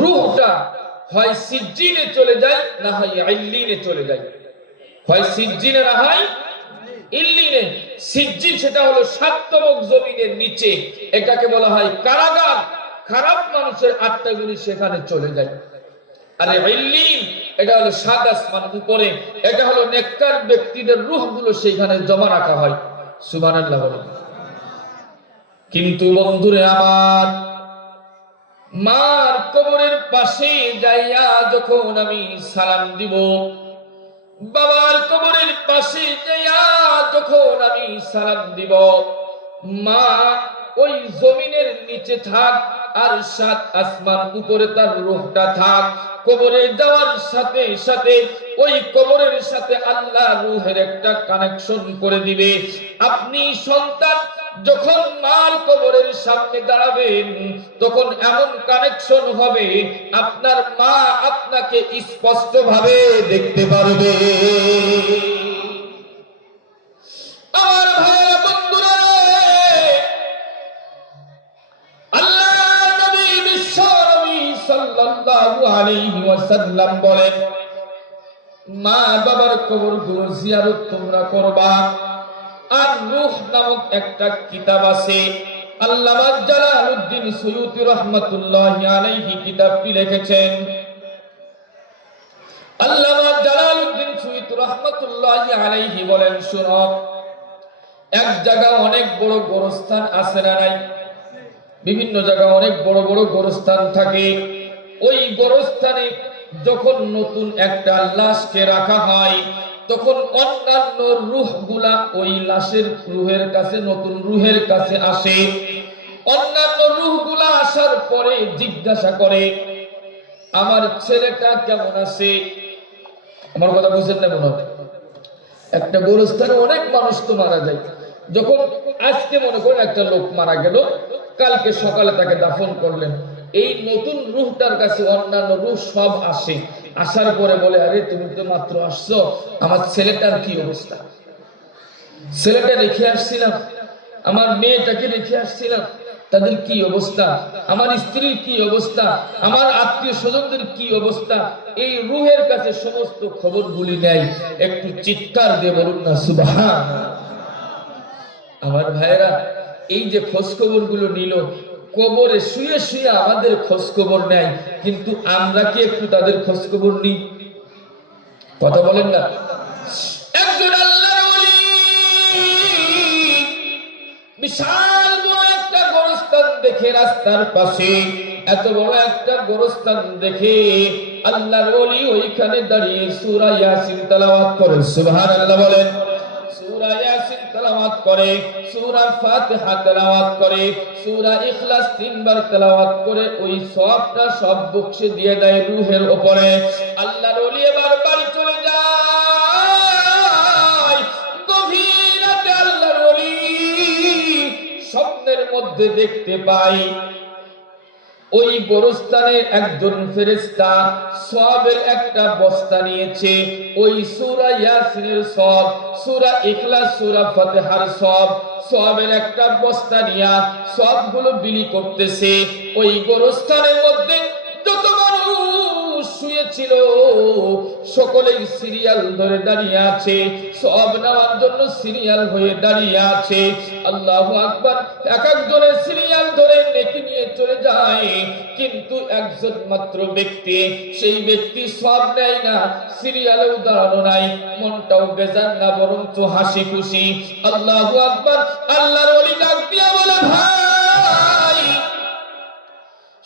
রূহটা হয় সিজ্জিনে চলে যায় না হয় ইল্লিনে চলে যায়, হয় সিজ্জিনে না হয় ইল্লিনে। সিজ্জিন সেটা হলো 7 তমক জমিনের নিচে, এটাকে বলা হয় কারাগার। খারাপ মানুষের আত্মাগুলি সেখানে চলে যায়। আর ইল্লিন এটা হলো 7 আসমান উপরে, এটা হলো নেককার ব্যক্তিদের রূহগুলো সেখানে জমা রাখা হয়। সুবহানাল্লাহ বলেন। কিন্তু বন্ধুরে আমার, মার কবরের পাশে যাইয়া যখন আমি সালাম দিব, বাবার কবরের পাশে যাইয়া যখন আমি সালাম দিব, মা ওই জমিনের নিচে থাক আর 7 আসমান উপরে তার রূহটা থাক, কবরে যাওয়ার সাথে সাথে ওই কবরের সাথে আল্লাহ রূহের একটা কানেকশন করে দিবে। আপনি সন্তান যখন মার কবরের সামনে দাঁড়াবেন, তখন এমন কানেকশন হবে আপনার মা আপনাকে স্পষ্ট ভাবে দেখতে পারবে। আমার ভাইরা বন্ধুরা, আল্লাহ নবী বিশ্ব নবী সাল্লাল্লাহু আলাইহি ওয়াসাল্লাম বলেন, মা বাবার কবরগুলো জিয়ারত তোমরা করবা। আর রূহ নামক একটা কিতাব আছে, আল্লামা জালালউদ্দিন সুয়ুতী রাহমাতুল্লাহি আলাইহি কিতাবটি লিখেছেন। আল্লামা জালালউদ্দিন সুয়ুতী রাহমাতুল্লাহি আলাইহি বলেন, শুনো, এক জায়গা অনেক বড় গোরস্থান আছে না নাই? বিভিন্ন জায়গায় অনেক বড় বড় গোরস্থান থাকে। ওই গোরস্থানে যখন নতুন একটা লাশকে রাখা হয়, তখন অন্যান্য রূহগুলা ওই লাশের রূহের কাছে, নতুন রূহের কাছে আসে। অন্যান্য রূহগুলা আসার পরে জিজ্ঞাসা করে, আমার ছেলেটা কেমন আছে? আমার কথা বুঝেন না মনে হয়? একটা গোরস্থানে অনেক মানুষ তো মারা যায়। যখন আজকে মনে করেন একটা লোক মারা গেল, কালকে সকালে তাকে দাফন করলেন, এই নতুন রূহটার কাছে অন্যান্য রূহ সব আসে। আসার পরে বলে, আরে তুমি তো মাত্র আসছো, আমার ছেলেটার কি অবস্থা? ছেলেটা রেখে আসছিলাম, আমার মেয়েটাকে রেখে আসছিলাম, তাদের কি অবস্থা? আমার স্ত্রীর কি অবস্থা? আমার আত্মীয় স্বজনদের কি অবস্থা? এই রূহের কাছে সমস্ত খবরগুলি নেয়। একটু চিৎকার দিয়ে বলুন না সুবহান। আমার ভাইরা, এই যে খোঁজ খবর গুলো নিল, কবরে শুয়ে শুয়ে আমাদের খোঁজ খবর নেয়, কিন্তু আমরা কি একটু তাদের খোঁজ খবর নিই? কথা বলেন না। একজন আল্লাহর ওলি বিশাল বড় একটা গোরস্থান দেখে, রাস্তার পাশে এত বড় একটা গোরস্থান দেখে আল্লাহর ওলি ওইখানে দাঁড়িয়ে সূরা ইয়াসিন তেলাওয়াত করে। সুবহানাল্লাহ বলেন। সূরা ইয়াসিন তেলাওয়াত করে, সূরা ফাতিহা তেলাওয়াত করে, সূরা ইখলাস 3 বার তেলাওয়াত করে ওই সওয়াবটা সব বকশে দিয়ে দেয় রূহের উপরে। আল্লাহর ওলি এবার বাড়ি চলে যায়। গভীর রাতে আল্লাহর ওলি স্বপ্নের মধ্যে দেখতে পায় ওই গোরস্থানে একজন ফেরেশতা সওয়াবের একটা বস্তা নিয়েছে। ওই সূরা ইয়াসিনের সওয়াব, সূরা ইখলাস, সূরা ফাতিহার সওয়াবের একটা বস্তা নিয়া সবগুলো বিলি করতেছে। ওই গোরস্থানের মধ্যে যত মানুষ শুয়েছিল সকলেই সিরিয়াল ধরে দাঁড়িয়ে আছে, সওয়াব নেওয়ার জন্য সিরিয়াল হয়ে দাঁড়িয়ে আছে। আল্লাহু আকবার। এক একজনের সিরিয়াল ধরে নেকি নিয়ে চলে যায়, কিন্তু একজন মাত্র ব্যক্তি, সেই ব্যক্তি সওয়াব নেয় না, সিরিয়ালেও দাঁড়ানো নাই, মনটাও বেজার না, বরঞ্চ হাসি খুশি। আল্লাহু আকবার। আল্লাহর ওলি ডাক দিয়া বলে, ভাই,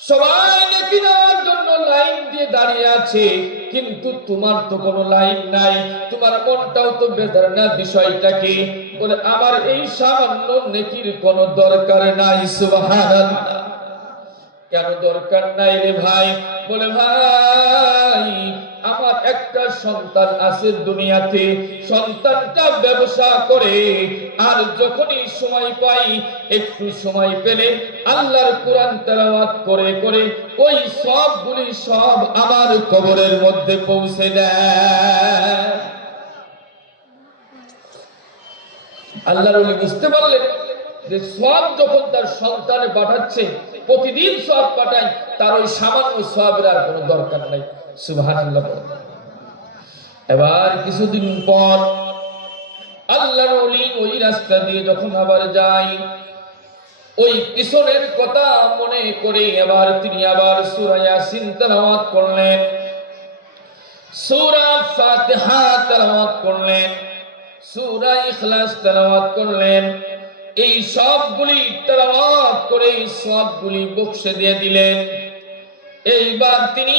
সবাই নেকি নেওয়ার জন্য লাইন দিয়ে দাঁড়িয়ে আছে, কিন্তু তোমার তো কোনো লাইন নাই, তোমার মনটাও তো বেজার না, বিষয়টা কি? বলে, আমার এই সামান্য নেকির কোনো দরকার নাই। সুবহানাল্লাহ। কেন দরকার নাই রে ভাই? বলে, ভাই, আমার একটা সন্তান আছে দুনিয়াতে, সন্তানটা ব্যবসা করে, আর যখনই সময় পাই, একটু সময় পেলে আল্লাহর কোরআন তেলাওয়াত করে করে ওই সবগুলি সব আমার কবরের মধ্যে পৌঁছে দেয়। আল্লাহর ওলি বুঝতে পারলেন যে সওয়াব যখন তার সন্তানে পাঠাচ্ছে, প্রতিদিন সওয়াব পাঠাই, তার ওই সামান্য সওয়াবের আর কোনো দরকার নাই। সুবহানাল্লাহ। এবার কিছুদিন পর আল্লাহর ওলি ওই রাস্তা দিয়ে যখন আবার যায়, ওই পিছনের কথা মনে করে এবার তিনি আবার সূরা ইয়াসিন তেলাওয়াত করলেন, সূরা ফাতিহা তেলাওয়াত করলেন, সূরা ইখলাস তেলাওয়াত করলেন। এই সবগুলি তেলাওয়াত করে সবগুলি বক্সে দিয়ে দিলেন। এইবার তিনি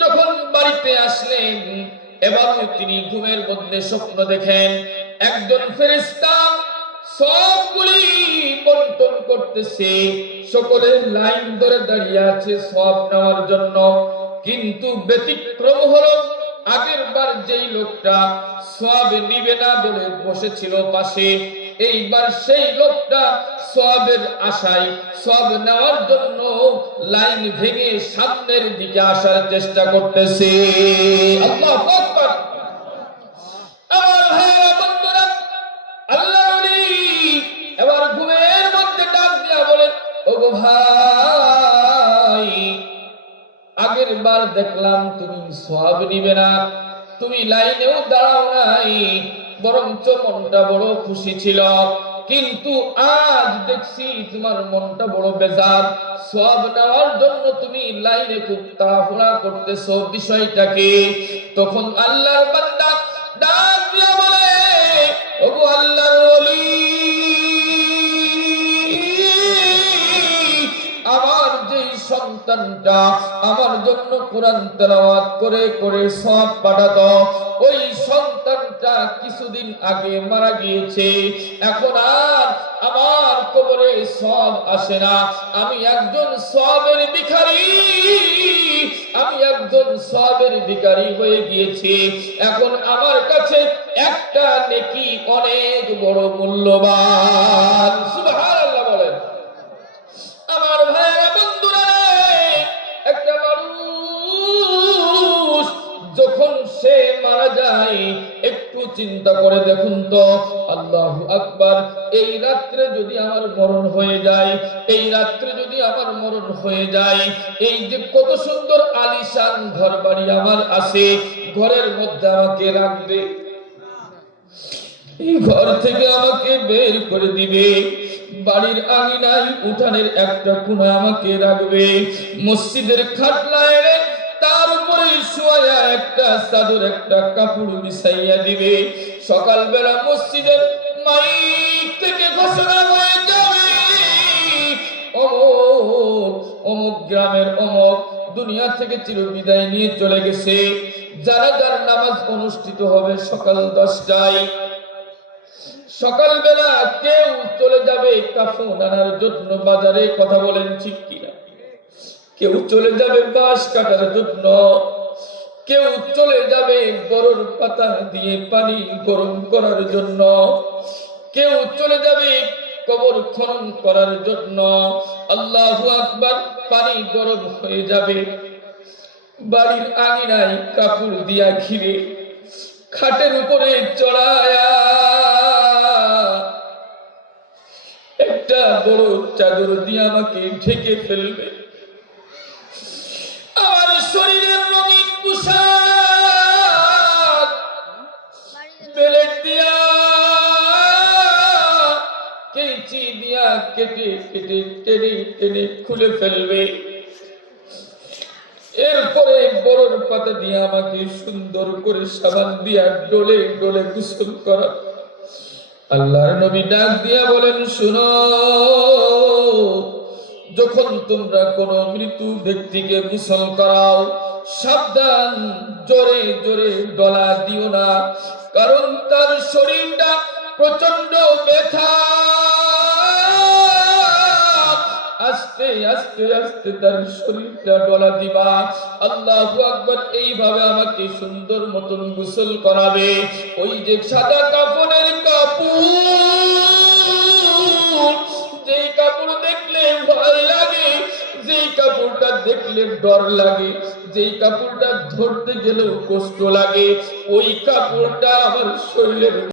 যখন বাড়িতে আসলেন, এবার তিনি ঘুমের মধ্যে স্বপ্ন দেখেন একজন ফেরেশতা সবগুলি বন্টন করতেছে, সকলের লাইন ধরে দাঁড়িয়ে আছে সওয়াব নেওয়ার জন্য। কিন্তু ব্যতিক্রম হলো, আগের বার যেই লোকটা সওয়াব নিবে না বলে বসেছিল পাশে, এইবার সেই লোকটা সওয়াবের আশায় সওয়াব নেওয়ার জন্য লাইন ভেঙে সামনের দিকে আসার চেষ্টা করতেছে। আল্লাহু আকবার। আমার ভাইরা বন্ধুরা, আল্লাহর ওলি এবার ঘুমের মধ্যে ডাক দিয়া বলে, ওগো ভাই, আগের বার দেখলাম তুমি সওয়াব নিবে না, তুমি লাইনেও দাঁড়াও নাই, বরঞ্চ মনটা বড় খুশি ছিল, কিন্তু আজ দেখছি তোমার মনটা বড় বেজার, সওয়াব নেওয়ার জন্য তুমি লাইনে খুব তাড়াহুড়া করতেছো, বিষয়টা কি? তখন আল্লাহর বান্দা ডাক দিয়া বলে, ওগো আল্লাহর ওলি, আমার যেই সন্তানটা আমার জন্য কোরআন তেলাওয়াত করে করে সওয়াব পাঠাতো, ওই সন্তানটা কিছুদিন আগে মারা গিয়েছে, এখন আর আমার কবরে সওয়াব আসে না, আমি একজন সওয়াবের ভিখারি, আমি একজন সওয়াবের ভিখারি হয়ে গিয়েছি, এখন আমার কাছে একটা নেকি অনেক বড় মূল্যবান। সুবহানাল্লাহ বলেন। আমার ভাইরা বন্ধুরা, একটা মানুষ যখন সে মারা যায়, একটু চিন্তা করে দেখুন তো, আল্লাহু আকবার, এই রাত্রে যদি আমার মরণ হয়ে যায়, এই রাত্রে যদি আমার মরণ হয়ে যায়, এই যে কত সুন্দর আলিশান ঘর বাড়ি আমার আছে, ঘরের মধ্যে আমাকে রাখবে, এই ঘর থেকে আমাকে বের করে দিবে, বাড়ির আঙিনায় উঠানের একটা কোণে আমাকে রাখবে, মসজিদের খাটলায় তার উপরে শোয়া একটা চাদর একটা কাপড় বিছাইয়া দিবে, সকালবেলা মসজিদের মাইক থেকে ঘোষণা হয়ে যাবে, অমুক অমুক গ্রামের অমুক দুনিয়া থেকে চিরবিদায় নিয়ে চলে গেছে, জানাজার নামাজ অনুষ্ঠিত হবে সকাল 10টায়। সকালবেলা কেউ চলে যাবে কাফন আনার জন্য বাজারে, কথা বলেন ঠিক কিনা? কেউ চলে যাবে বাঁশ কাটার জন্য, কেউ চলে যাবে বরর পাতা দিয়ে পানি গরম করার জন্য, কেউ চলে যাবে কবর খনন করার জন্য। আল্লাহু আকবার। পানি গরম হয়ে যাবে, বাড়ির আঙিনায় কাপড় দিয়া ঘিরে খাটের উপরে চড়ায়া একটা বড় চাদর দিয়ে আমাকে ঢেকে ফেলবে, আমার শরীরের রঙিন পোশাক বেলেট দিয়া কেচি দিয়া কেটে কেটে টেনে টেনে খুলে ফেলবে, এরপরে বরর পাতা দিয়ে আমাকে সুন্দর করে সাবান দিয়া ডলে ডলে গোসল করা। আল্লাহর নবী ডাক দিয়া বলেন, শুনো, যখন তোমরা কোন মৃত ব্যক্তিকে গোসল করাও, সাবধান, জোরে জোরে ডলা দিও না, কারণ তার শরীরটা প্রচন্ড ব্যথা, আস্তে আস্তে আস্তে তার শরীরটা ডলা দিবা। আল্লাহু আকবার। এইভাবে আমাকে সুন্দর মতন গোসল করাবে। ওই যে সাদা কাপড়ের কাপড়, যেই কাপড় দেখলে ভয় লাগে, যেই কাপড়টা দেখলে ডর লাগে, যেই কাপড়টা ধরতে গেলেও কষ্ট লাগে, ওই কাপড়টা আমার শরীরের